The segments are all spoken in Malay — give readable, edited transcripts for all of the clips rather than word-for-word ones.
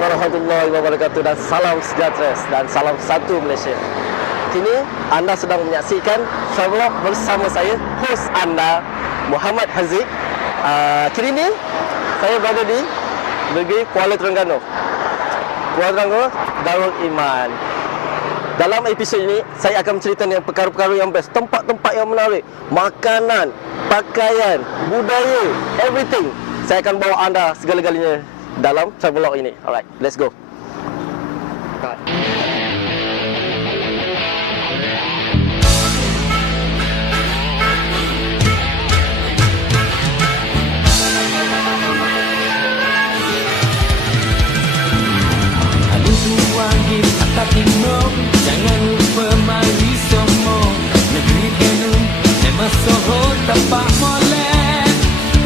warahmatullahi wabarakatuh dan salam sejahtera dan salam satu Malaysia. Kini anda sedang menyaksikan Travelog bersama saya, hos anda Muhammad Haziq. Kini ni saya berada di negeri Kuala Terengganu. Kuala Terengganu, Darul Iman. Dalam episod ini saya akan menceritakan perkara-perkara yang best, tempat-tempat yang menarik, makanan, pakaian, budaya, everything. Saya akan bawa anda segala-galanya dalam Travelog ini. Alright, let's go. Timur, jangan lupa mari semua negeri Kenu, nama Soho tempat molek,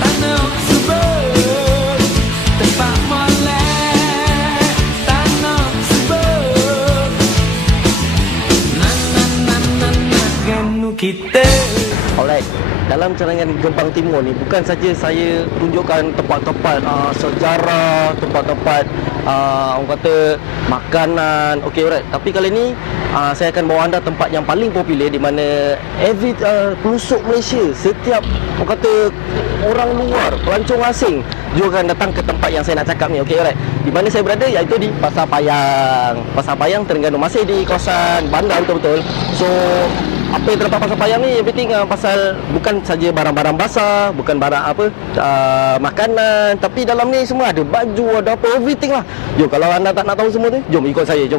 tanah subur, tempat molek, tanah subur, Kenu kita. Alright, dalam cadangan Gempang Timur ni bukan saja saya tunjukkan tempat-tempat sejarah, tempat-tempat orang kata makanan. Okey, alright. Tapi kali ni saya akan bawa anda tempat yang paling popular di mana every pelosok Malaysia, setiap orang kata orang luar, pelancong asing juga akan datang ke tempat yang saya nak cakap ni. Okey, alright. Di mana saya berada iaitu di Pasar Payang. Pasar Payang Terengganu, masih di kawasan bandar betul-betul. So apa yang terdapat Pasar Payang ni everything pasal bukan saja barang-barang basah, bukan barang apa makanan, tapi dalam ni semua ada baju, ada apa, everything lah. Jom, kalau anda tak nak tahu semua tu, jom ikut saya, jom.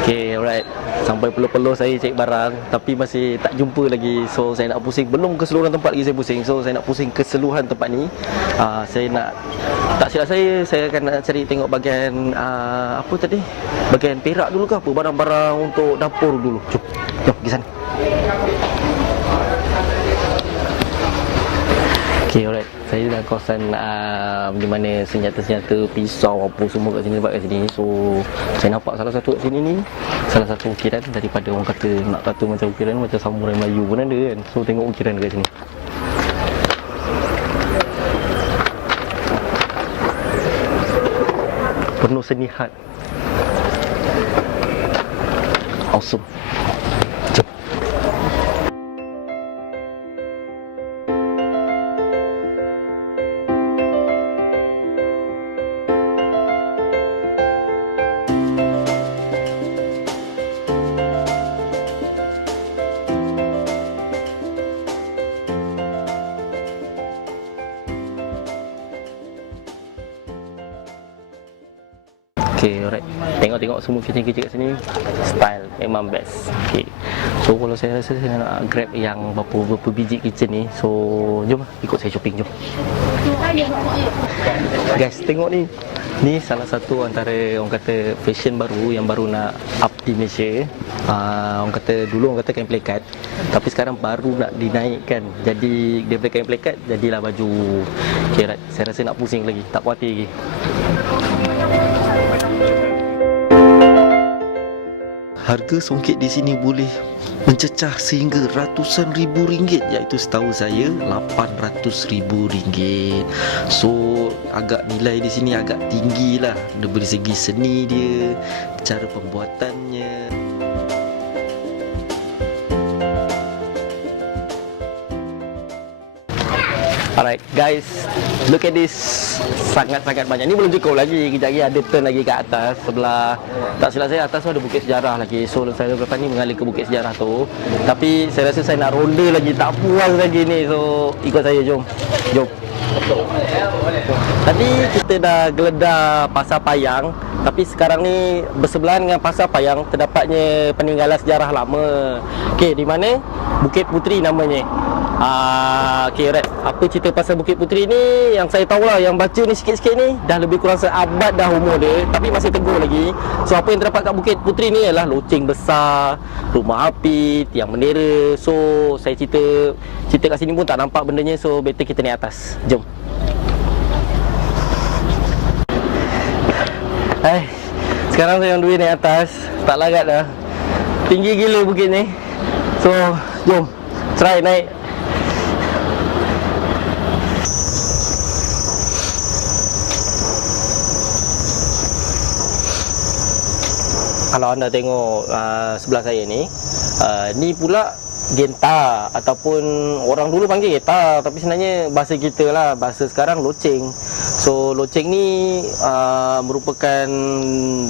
Okay, alright. Sampai peluh-peluh saya cek barang, tapi masih tak jumpa lagi. So saya nak pusing, belum keseluruhan tempat lagi saya pusing. So saya nak pusing keseluruhan tempat ni. Saya nak, tak silap saya akan nak cari tengok bahagian apa tadi, bahagian perak dulu ke apa, barang-barang untuk dapur dulu. Jom pergi sana. Okay, alright. Saya dalam kawasan di mana senjata-senjata, pisau apa semua kat sini, tempat kat sini. So saya nampak salah satu kat sini ni, salah satu ukiran daripada orang kata, nak kata macam ukiran macam samurai Melayu pun ada kan. So tengok ukiran kat sini. Penuh senihat. Awesome. Jom. Okay, alright. Tengok-tengok semua kecil-kecil kat sini, style memang best. Okay, so kalau saya rasa saya nak grab yang berapa biji kitchen ni. So jom ikut saya shopping, jom. Guys, tengok ni. Ni salah satu antara orang kata fashion baru yang baru nak up di Malaysia. Orang kata dulu orang kata kain plekat, tapi sekarang baru nak dinaikkan. Jadi daripada kain plekat jadilah baju. Okay, right. Saya rasa nak pusing lagi, tak puas hati lagi. Harga songket di sini boleh mencecah sehingga ratusan ribu ringgit, iaitu setahu saya 800 ribu ringgit. So agak nilai di sini agak tinggi lah dari segi seni dia, cara pembuatannya. Alright guys, look at this, sangat-sangat banyak. Ni belum cukup lagi, kejap lagi ada turn lagi ke atas sebelah. Tak silap saya atas tu ada bukit sejarah lagi. So saya lepas ni mengalir ke bukit sejarah tu. Tapi saya rasa saya nak ronda lagi, tak puas lagi ni. So ikut saya, jom. Jom. Tadi kita dah geledah Pasar Payang, tapi sekarang ni bersebelahan dengan Pasar Payang terdapatnya peninggalan sejarah lama. Okey, di mana? Bukit Puteri namanya. Okay, right. Apa cerita pasal Bukit Puteri ni? Yang saya tahulah, yang baca ni sikit-sikit ni, dah lebih kurang seabad dah umur dia, tapi masih teguh lagi. So apa yang terdapat kat Bukit Puteri ni ialah loceng besar, rumah api, tiang bendera. So saya cerita kat sini pun tak nampak bendanya. So better kita naik atas. Jom. Sekarang saya on the way naik atas. Tak larat dah. Tinggi gila bukit ni. So, jom. Try naik. Kalau anda tengok sebelah saya ni, ni pula genta ataupun orang dulu panggil genta, tapi sebenarnya bahasa kita lah, bahasa sekarang loceng. So loceng ni merupakan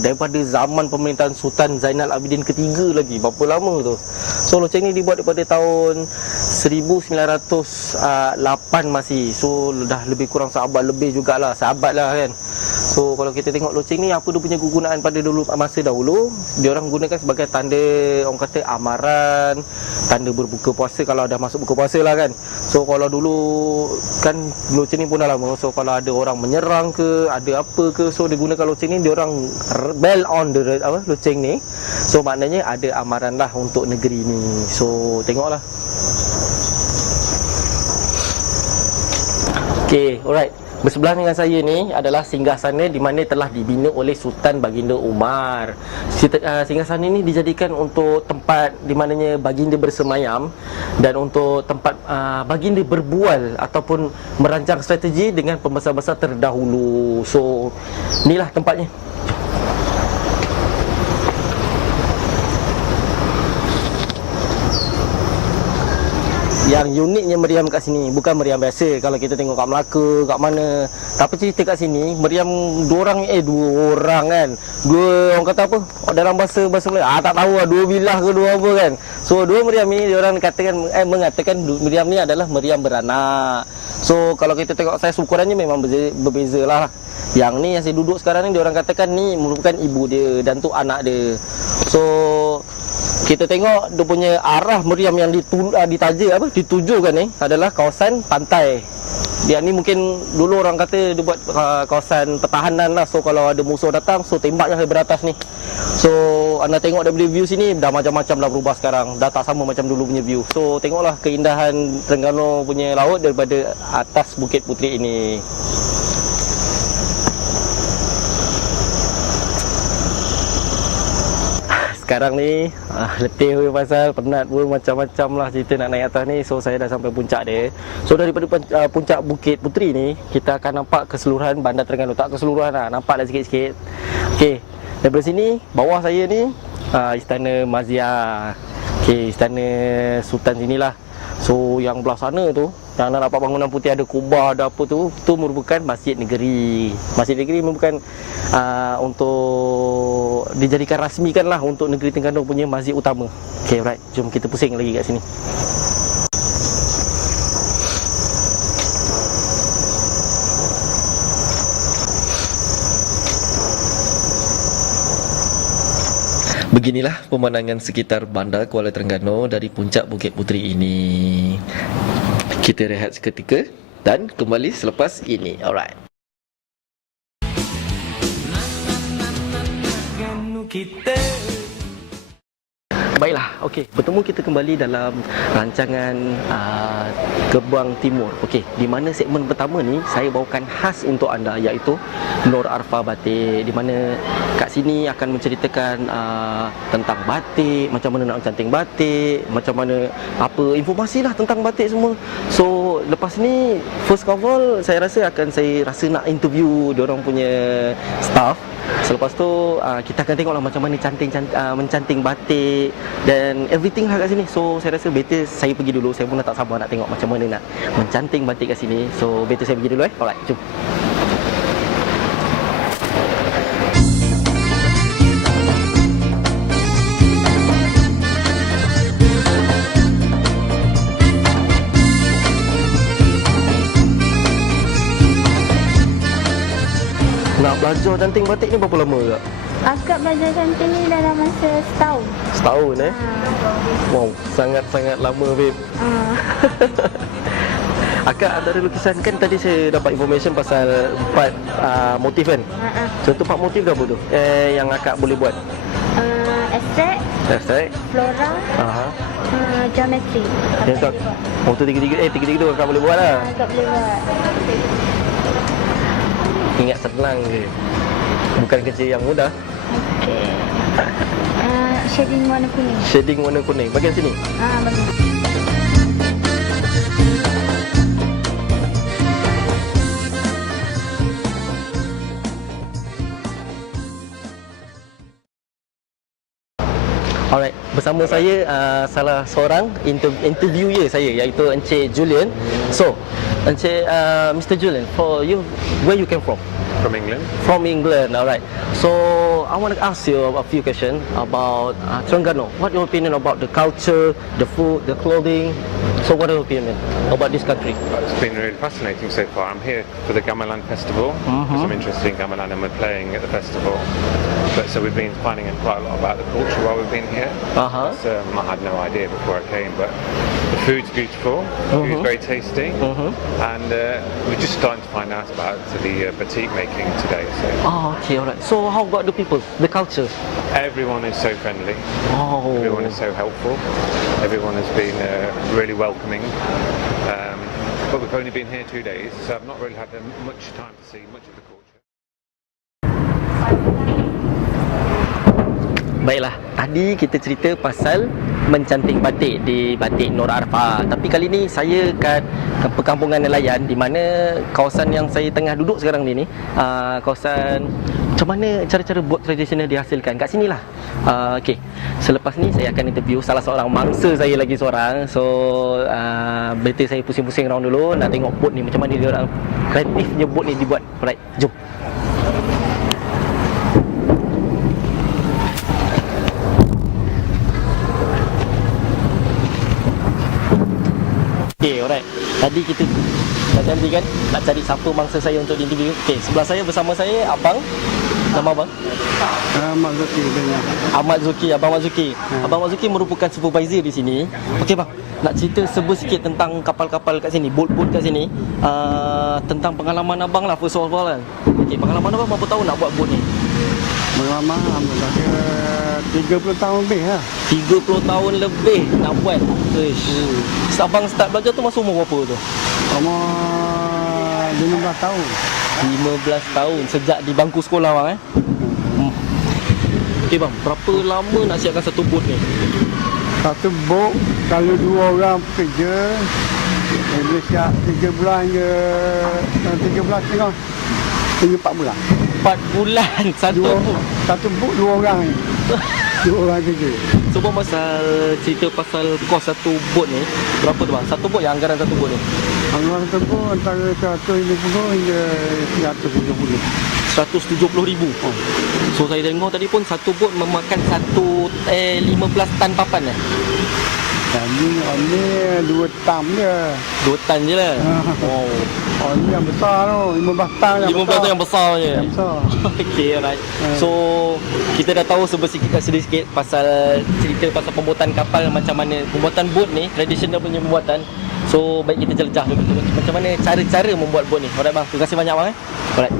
daripada zaman pemerintahan Sultan Zainal Abidin ketiga lagi, berapa lama tu. So loceng ni dibuat daripada tahun 1908 masih. So dah lebih kurang seabad lebih jugalah, seabad lah kan. So kalau kita tengok loceng ni, apa dia punya kegunaan pada dulu masa dahulu, dia orang gunakan sebagai tanda, orang kata amaran, tanda berbuka puasa kalau dah masuk buka puasa lah kan. So kalau dulu kan loceng ni pun dah lama. So kalau ada orang menyerang ke, ada apa ke, so dia gunakan loceng ni, dia orang bell on the loceng ni. So maknanya ada amaran lah untuk negeri ni. So tengoklah. Okay, alright. Bersebelah dengan saya ni adalah singgasana di mana telah dibina oleh Sultan Baginda Umar. Singgasana ini dijadikan untuk tempat di mananya baginda bersemayam dan untuk tempat baginda berbual ataupun merancang strategi dengan pembesar-besar terdahulu. So, inilah tempatnya. Yang uniknya meriam kat sini bukan meriam biasa kalau kita tengok kat Melaka, kat mana. Tapi cerita kat sini, meriam dua orang kan. Dua, orang kata apa? Dalam bahasa Melayu, tak tahu lah, dua bilah ke dua apa kan. So dua meriam ni diorang mengatakan meriam ni adalah meriam beranak. So kalau kita tengok saiz ukurannya memang berbeza lah. Yang ni yang saya duduk sekarang ni, diorang katakan ni merupakan ibu dia dan tu anak dia. So kita tengok dia punya arah meriam yang ditujukan ni adalah kawasan pantai. Dia ni mungkin dulu orang kata dia buat kawasan pertahanan lah. So kalau ada musuh datang, so tembaknya dari atas ni. So anda tengok daripada view sini dah macam-macam dah berubah sekarang. Dah tak sama macam dulu punya view. So tengoklah keindahan Terengganu punya laut daripada atas Bukit Puteri ini. Sekarang ni letih pun pasal penat pun, macam-macam lah cerita nak naik atas ni. So saya dah sampai puncak dia. So daripada puncak Bukit Puteri ni, kita akan nampak keseluruhan Bandar Terengganu. Tak keseluruhan lah, nampak dah sikit-sikit. Okey, daripada sini bawah saya ni Istana Maziar. Okey, Istana Sultan sinilah. So yang belah sana tu, yang anda nampak bangunan putih ada kubah, ada apa tu merupakan Masjid Negeri. Masjid Negeri merupakan untuk dijadikan rasmikan lah untuk negeri Terengganu punya masjid utama. Okay, right, jom kita pusing lagi kat sini. Beginilah pemandangan sekitar Bandar Kuala Terengganu dari puncak Bukit Puteri ini. Kita rehat seketika dan kembali selepas ini. Alright. Baiklah, okey, bertemu kita kembali dalam rancangan Gebang Timur. Okey, di mana segmen pertama ni saya bawakan khas untuk anda, iaitu Nur Arfa Batik, di mana kat sini akan menceritakan tentang batik, macam mana nak canting batik, macam mana apa informasi lah tentang batik semua. So lepas ni, first of all, saya rasa nak interview diorang punya staff. Selepas tu kita akan tengoklah macam mana mencanting batik dan everything lah kat sini. So saya rasa better saya pergi dulu. Saya pun tak sabar nak tengok macam mana nak mencanting batik kat sini. So better saya pergi dulu. Alright, jom. Nak belajar canting batik ni berapa lama kak? Akak belajar canting ni dalam masa setahun. Setahun Wow, sangat-sangat lama babe. Akak ada lukisan kan, tadi saya dapat information pasal 4 motif kan? Contoh 4 motif dah apa tu? Yang akak boleh buat? Abstrak, flora, geometri. Oh tu tiga-tiga tu akak boleh buat lah. Akak boleh buat. Ingat senang je. Bukan kerja yang mudah. Okey. Shading warna kuning. Shading warna kuning. Bagian sini. Bagus. Alright, bersama saya salah seorang interviewer saya iaitu Encik Julian. So, Encik Mr. Julian, for you, where you came from? From England. From England, alright. So, I want to ask you a few questions about Terengganu. What your opinion about the culture, the food, the clothing? So, what are your opinion about this country? It's been really fascinating so far. I'm here for the Gamelan Festival. There's some interesting gamelan and we're playing at the festival. But so we've been finding out quite a lot about the culture while we've been here. It's, I had no idea before I came, but the food's beautiful, the food's very tasty, and we're just starting to find out about the batik making today. So Oh, okay, alright. So, how about the people, the culture? everyone is so friendly, Oh, everyone is so helpful, everyone has been really welcoming. But we've only been here 2 days, so I've not really had much time to see much of the culture. Baiklah, tadi kita cerita pasal mencanting batik di Batik Nur Arfa. Tapi kali ni saya kat perkampungan nelayan di mana kawasan yang saya tengah duduk sekarang ni kawasan macam mana cara-cara buat tradisional dihasilkan. Kat sinilah. Okey. Selepas ni saya akan interview salah seorang mangsa saya lagi seorang. So better saya pusing-pusing round dulu nak tengok bot ni macam mana dia orang kreatifnya bot ni dibuat. Alright, jom. Okay, alright. Tadi kita dah janji kan nak cari siapa mangsa saya untuk diinterview. Okay, sebelah saya bersama saya Abang. Nama Abang? Ahmad Zuki tanya. Ahmad Zuki, Abang Ahmad Zuki. Abang Ahmad Zuki merupakan supervisor di sini. Okey bang, nak cerita sikit tentang kapal-kapal kat sini, bot-bot kat sini. Tentang pengalaman abang lah first of all kan. Okey, pengalaman abang berapa tahun nak buat bot ni? Lama, alhamdulillah kira 30 tahun lebih lah. 30 tahun lebih nak buat. Abang start belajar tu masa umur berapa tu? Umur 15 tahun. 15 tahun sejak di bangku sekolah bang Okey bang, berapa lama nak siapkan satu bot ni? Satu bot kalau 2 orang kerja boleh siap 3 bulan ke 3 bulan setengah hingga 4 bulan. 4 bulan satu bot. Satu bot 2 orang ni. 2 orang kerja. Cuba pasal cerita pasal kos satu bot ni berapa tu bang? Satu bot yang anggaran satu bot ni? Anggaran satu bot antara 150 hingga 170. 170,000. So saya tengok tadi pun satu bot memakan 15 tan papan eh? Dan ni 2 tam je. 2 tan je lah. Wow. Oh ni yang besar tu, 15 tan yang 15 tu yang besar je. Yang besar. Okay, alright. So kita dah tahu sedikit pasal cerita pasal pembuatan kapal, macam mana pembuatan bot ni, tradisional punya pembuatan. So baik kita jelajah dulu macam mana cara-cara membuat bot ni. Alright bang, terima kasih banyak bang Alright.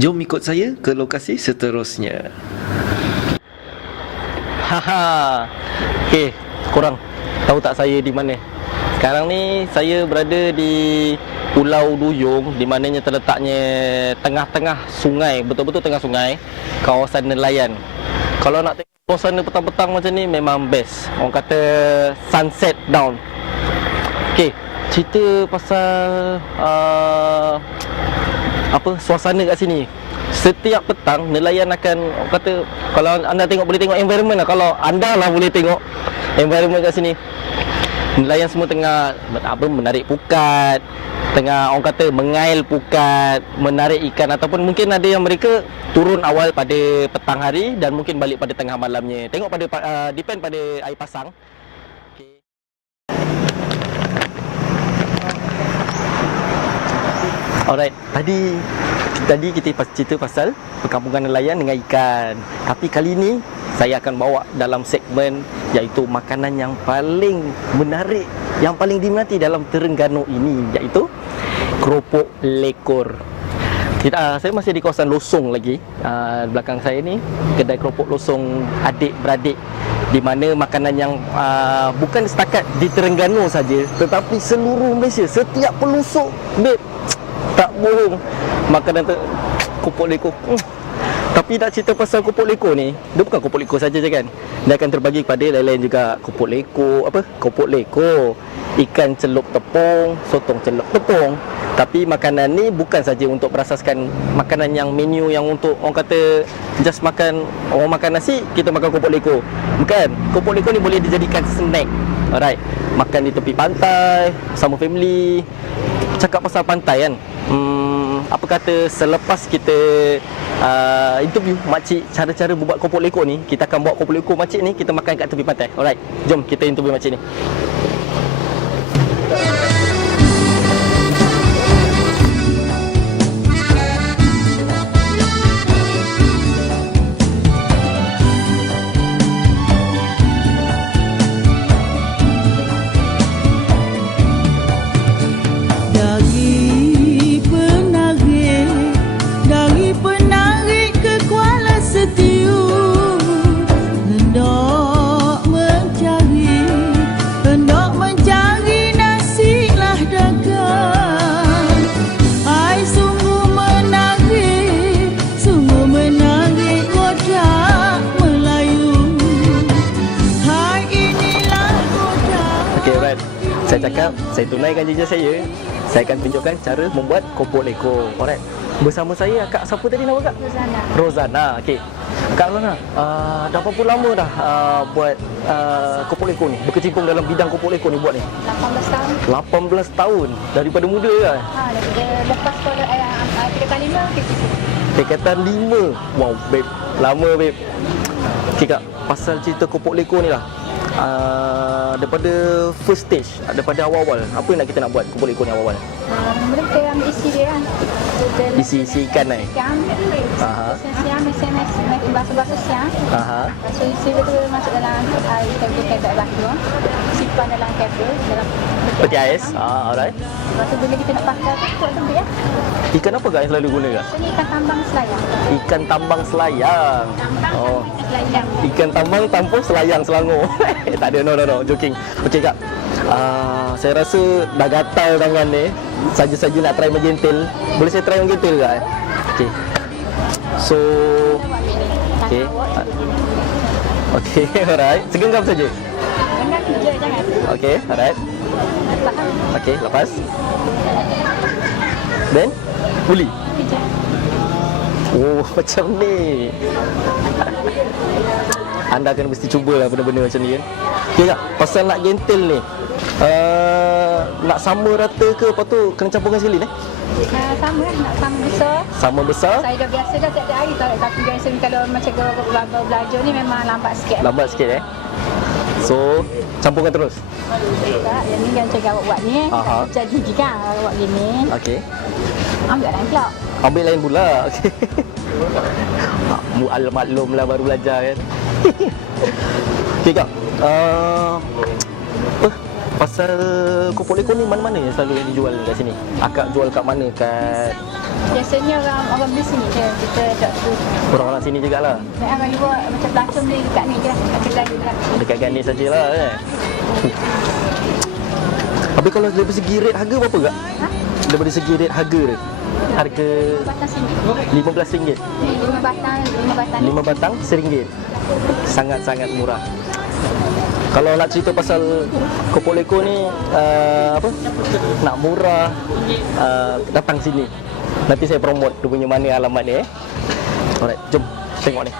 Jom ikut saya ke lokasi seterusnya. Haha. Okey, korang tahu tak saya di mana? Sekarang ni saya berada di Pulau Duyung, di mananya terletaknya tengah-tengah sungai, betul-betul tengah sungai, kawasan nelayan. Kalau nak tengok suasana petang-petang macam ni memang best. Orang kata sunset down. Okey, cerita pasal suasana kat sini. Setiap petang nelayan akan, orang kata, kalau anda boleh tengok environment lah. Kalau anda lah boleh tengok environment kat sini. Nelayan semua tengah menarik pukat, tengah orang kata mengail pukat, menarik ikan, ataupun mungkin ada yang mereka turun awal pada petang hari dan mungkin balik pada tengah malamnya. Tengok pada depend pada air pasang. Okay. Alright, tadi kita cerita pasal perkampungan nelayan dengan ikan. Tapi kali ni saya akan bawa dalam segmen iaitu makanan yang paling menarik, yang paling diminati dalam Terengganu ini, iaitu keropok lekor. Saya masih di kawasan Losong lagi. Belakang saya ni kedai keropok Losong adik-beradik, di mana makanan yang bukan setakat di Terengganu saja, tetapi seluruh Malaysia, setiap pelosok, babe, tak bohong, makanan kopok leko. Tapi nak cerita pasal kopok leko ni, dia bukan kopok leko saja je kan. Dia akan terbagi kepada lain-lain juga. Kopok leko, kopok leko, ikan celup tepung, sotong celup tepung. Tapi makanan ni bukan saja untuk berasaskan makanan yang menu yang untuk orang kata just makan, orang makan nasi, kita makan kopok leko. Bukan. Kopok leko ni boleh dijadikan snack. Alright. Makan di tepi pantai sama family. Cakap pasal pantai kan. Apa kata selepas kita interview makcik cara-cara buat kopok leko ni, kita akan bawa kopok leko makcik ni kita makan kat tepi pantai. Alright. Jom kita interview makcik ni. Dari penarik ke Kuala Setiu, hendak mencari nasi lah dagang. Ai sungguh menarik kodak Melayu. Hai inilah kodak. Okay, right. Saya cakap, saya tunaikan janji saya akan tunjukkan cara membuat kopok leko. Alright. Bersama saya Kak, siapa tadi nama Kak? Rozana. Okey. Kak Rozana, dah berapa lama dah buat kopok leko ni? Berkecimpung dalam bidang kopok leko ni buat ni? 18 tahun. 18 tahun. Daripada muda kan? Lepas sekolah tingkatan 5 ke situ. Tingkatan 5. Wow, babe. Lama, babe. Okey Kak, pasal cerita kopok leko ni lah. Daripada first stage, daripada awal-awal, apa yang kita nak buat kopok leko ni awal-awal? Mula kita ambil isi dia kan. Isi ikan ni. Ikan. Siang, basuh siang. Lepas tu isi dia tu masuk dalam air kabel kat batu. Simpan dalam kabel, dalam Peti ais. Alright. lepas tu bila kita nak pakai tu, kuat tu ya. Ikan apa Kak yang selalu guna Kak? Ini ikan tambang selayang. Ikan tambang selayang. Oh. Selayang. Ikan tambang tampung selayang Selangor. Tak ada, no, joking. Okey Kak, saya rasa dah gatal tangan ni. Saja-saja nak try menjentil. Boleh saya try menjentil Kak? Okey. So, okey. Okey, alright. Segenggam saja. Jangan kerja, jangan. Okey, alright. Okey, lepas. Then, puli. Kerja. Oh, macam ni. Anda kena mesti cubalah benda-benda macam ni kan. Okay Kak, pasal nak gentil ni, nak sama rata ke, lepas tu kena campurkan sekali ni? Sama lah, nak sama besar. Sama besar, Saya dah biasa dah tiap-tiap hari tahu. Tapi biasa kalau macam baru belajar ni memang lambat sikit. lambat sikit So, campurkan terus. Tak, yang ni kan cakap awak buat ni. Aha. Jadi kan awak buat gini. Okey. Ambil lain pula. Ambil lain pula. Okey. Maklum lah baru belajar kan. Okey Kak, pasal kopok leko ni mana-mana yang selalu yang dijual kat sini? Akak jual kat mana? Kat Biasanya orang beli sini je. Kita tak tu. orang-orang sini jugalah. Orang jual macam pelacur beli dekat ni je. Dekat kedai juga. Dekat Ganis sajalah kan. Tapi kalau dari segi rate harga berapa Kak? Daripada segi rate harga dia? Harga Batang sini. RM15. Ni 5 batang. 5 batang RM1. Sangat-sangat murah. Kalau nak cerita pasal kopok leko ni nak murah, datang sini. Nanti saya promote dia punya mana alamat dia. Alright, jom tengok ni.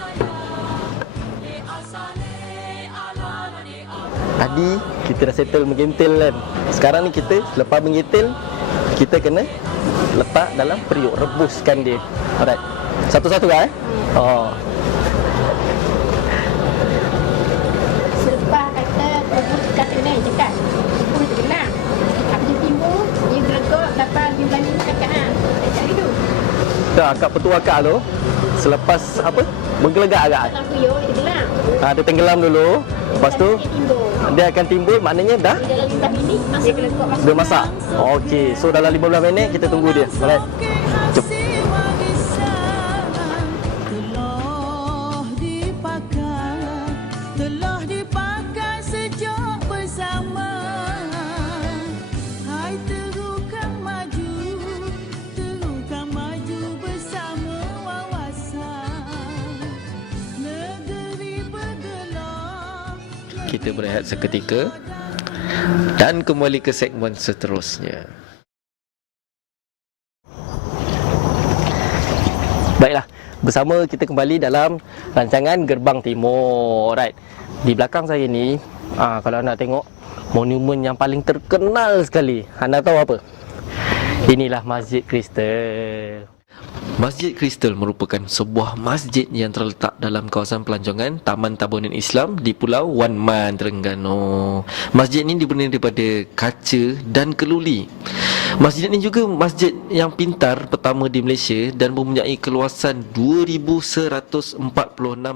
Tadi kita dah settle menggentil kan. Sekarang ni kita lepas menggentil, kita kena letak dalam periuk, rebuskan dia. Alright. Satu-satu lah Oh. Selepas kata rebus kat kedai je kan. Rebus je kena. Habis timbul, dia gelegak dapat jumlah ni cakap cakap gitu. Tak, akak petua akak tu selepas bergelegak agak. Dalam periuk dia tenggelam. Dia tenggelam dulu. Lepas tu dia akan timbul, maknanya dah Dalam 15 minit masuk gelegak masuk. dia masak. Okey, so dalam 15 minit kita tunggu dia. Alright. Jom. bersama. Hai teruskan maju bersama wawasan. Negeri bergelar. Kita berehat seketika dan kembali ke segmen seterusnya. Baiklah, bersama kita kembali dalam rancangan Gerbang Timur. Alright. Di belakang saya ni, kalau anda tengok monumen yang paling terkenal sekali. Anda tahu apa? Inilah Masjid Kristal. Masjid Kristal merupakan sebuah masjid yang terletak dalam kawasan pelancongan Taman Tabunan Islam di Pulau Wan Man, Terengganu. Masjid ini dibina daripada kaca dan keluli. Masjid ini juga masjid yang pintar pertama di Malaysia dan mempunyai keluasan 2146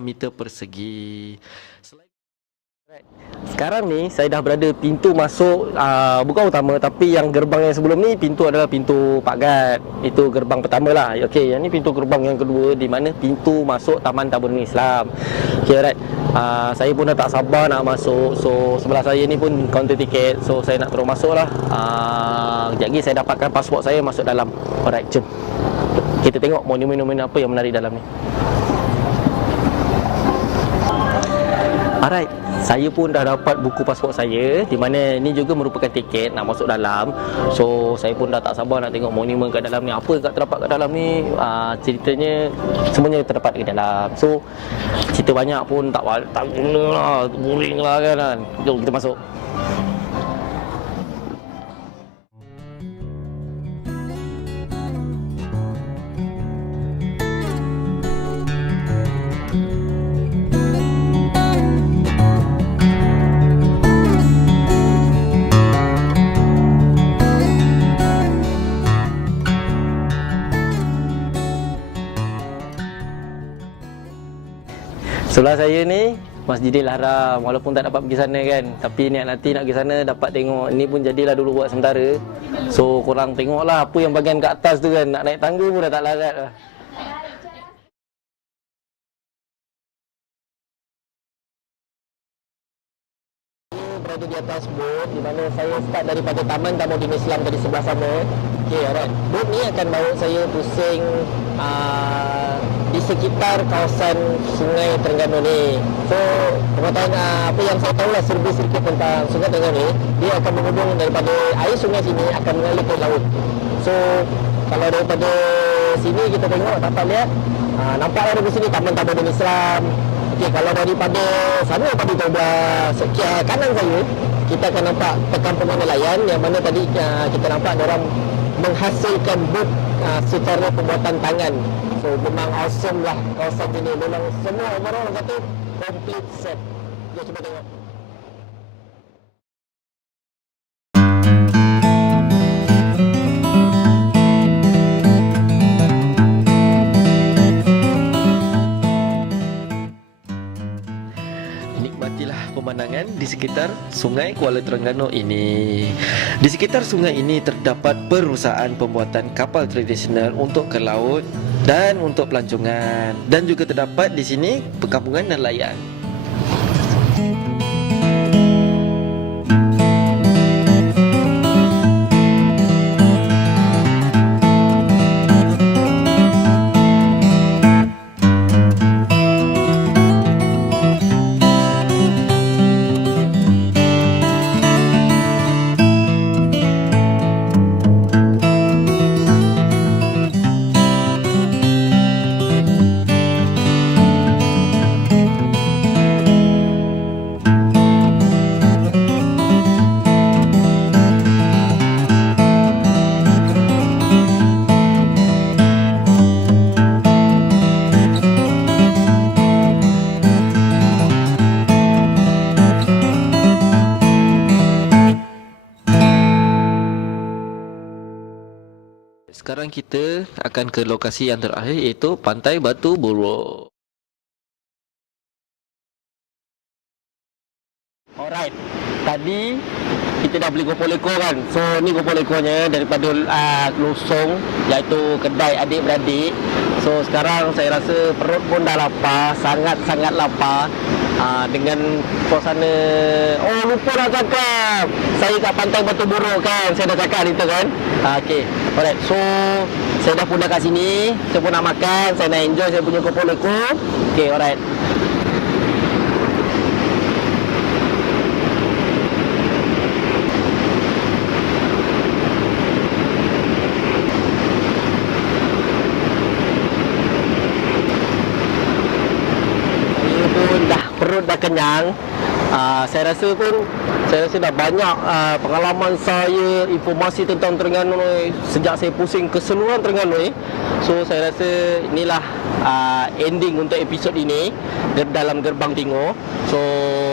meter persegi. Sekarang ni saya dah berada pintu masuk, bukan utama tapi yang gerbang yang sebelum ni pintu adalah pintu Pak Gad. Itu gerbang pertama lah. Okey, yang ni pintu gerbang yang kedua di mana pintu masuk Taman Tabunan Islam. Okey, alright. Saya pun dah tak sabar nak masuk. So sebelah saya ni pun kaunter tiket. So saya nak terus masuk lah. Sekejap lagi saya dapatkan pasport saya masuk dalam. Alright, jom kita tengok monumen-monumen apa yang menarik dalam ni. Alright, saya pun dah dapat buku pasport saya, di mana ni juga merupakan tiket nak masuk dalam. So saya pun dah tak sabar nak tengok monumen kat dalam ni. Apa kat terdapat kat dalam ni, ceritanya semuanya terdapat di dalam. So cerita banyak pun tak guna lah, boring lah kan. Jom kita masuk. Sebelah saya ni Masjidil Haram. Walaupun tak dapat pergi sana kan, tapi niat nanti nak pergi sana dapat tengok. Ni pun jadilah dulu buat sementara. So korang tengoklah apa yang bahagian kat atas tu kan. Nak naik tangga pun dah tak larat lah. Berada di atas boat di mana saya start daripada Taman Tabunan Islam tadi sebelah sana. Okey, alright. Boat ni akan bawa saya pusing di sekitar kawasan Sungai Terengganu ni. So, pengetahuan apa yang saya tahu lah sedikit tentang Sungai Terengganu ni, dia akan menghubung daripada air sungai sini akan mengalir ke laut. So, kalau daripada sini kita tengok dapat lihat, nampaklah dari sini Taman Tabunan Islam. Okey, kalau daripada sana tadi sebelah kanan saya, kita akan nampak perkampungan nelayan yang mana tadi kita nampak orang menghasilkan bot secara pembuatan tangan. So memang awesome lah kawasan ini. Memang semua overall kata complete set. Jom cuba tengok. Nikmatilah pemandangan di sekitar Sungai Kuala Terengganu ini. Di sekitar sungai ini terdapat perusahaan pembuatan kapal tradisional untuk ke laut dan untuk pelancongan, dan juga terdapat di sini perkampungan nelayan. Sekarang kita akan ke lokasi yang terakhir, iaitu Pantai Batu Buruk. Alright, tadi kita dah beli gopol-ekor kan. So ni gopol-ekornya daripada Lusong, iaitu kedai adik-beradik. So sekarang saya rasa perut pun dah lapar, sangat-sangat lapar. dengan suasana. Oh, lupa nak cakap. Saya kat Pantai Batu Buruk kan. Saya dah cakap itu kan. Okey. Alright. So, saya dah pun dah kat sini. Saya pun nak makan. Saya nak enjoy saya punya kopo leko. Okey, alright. Perut dah kenyang. Saya rasa dah banyak pengalaman saya, informasi tentang Terengganu ni sejak saya pusing keseluruhan Terengganu ni. So saya rasa inilah ending untuk episod ini dalam Gerbang Tingor. So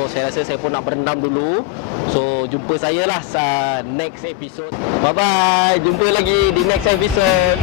saya rasa saya pun nak berendam dulu. So jumpa saya lah next episode. Bye bye. Jumpa lagi di next episode.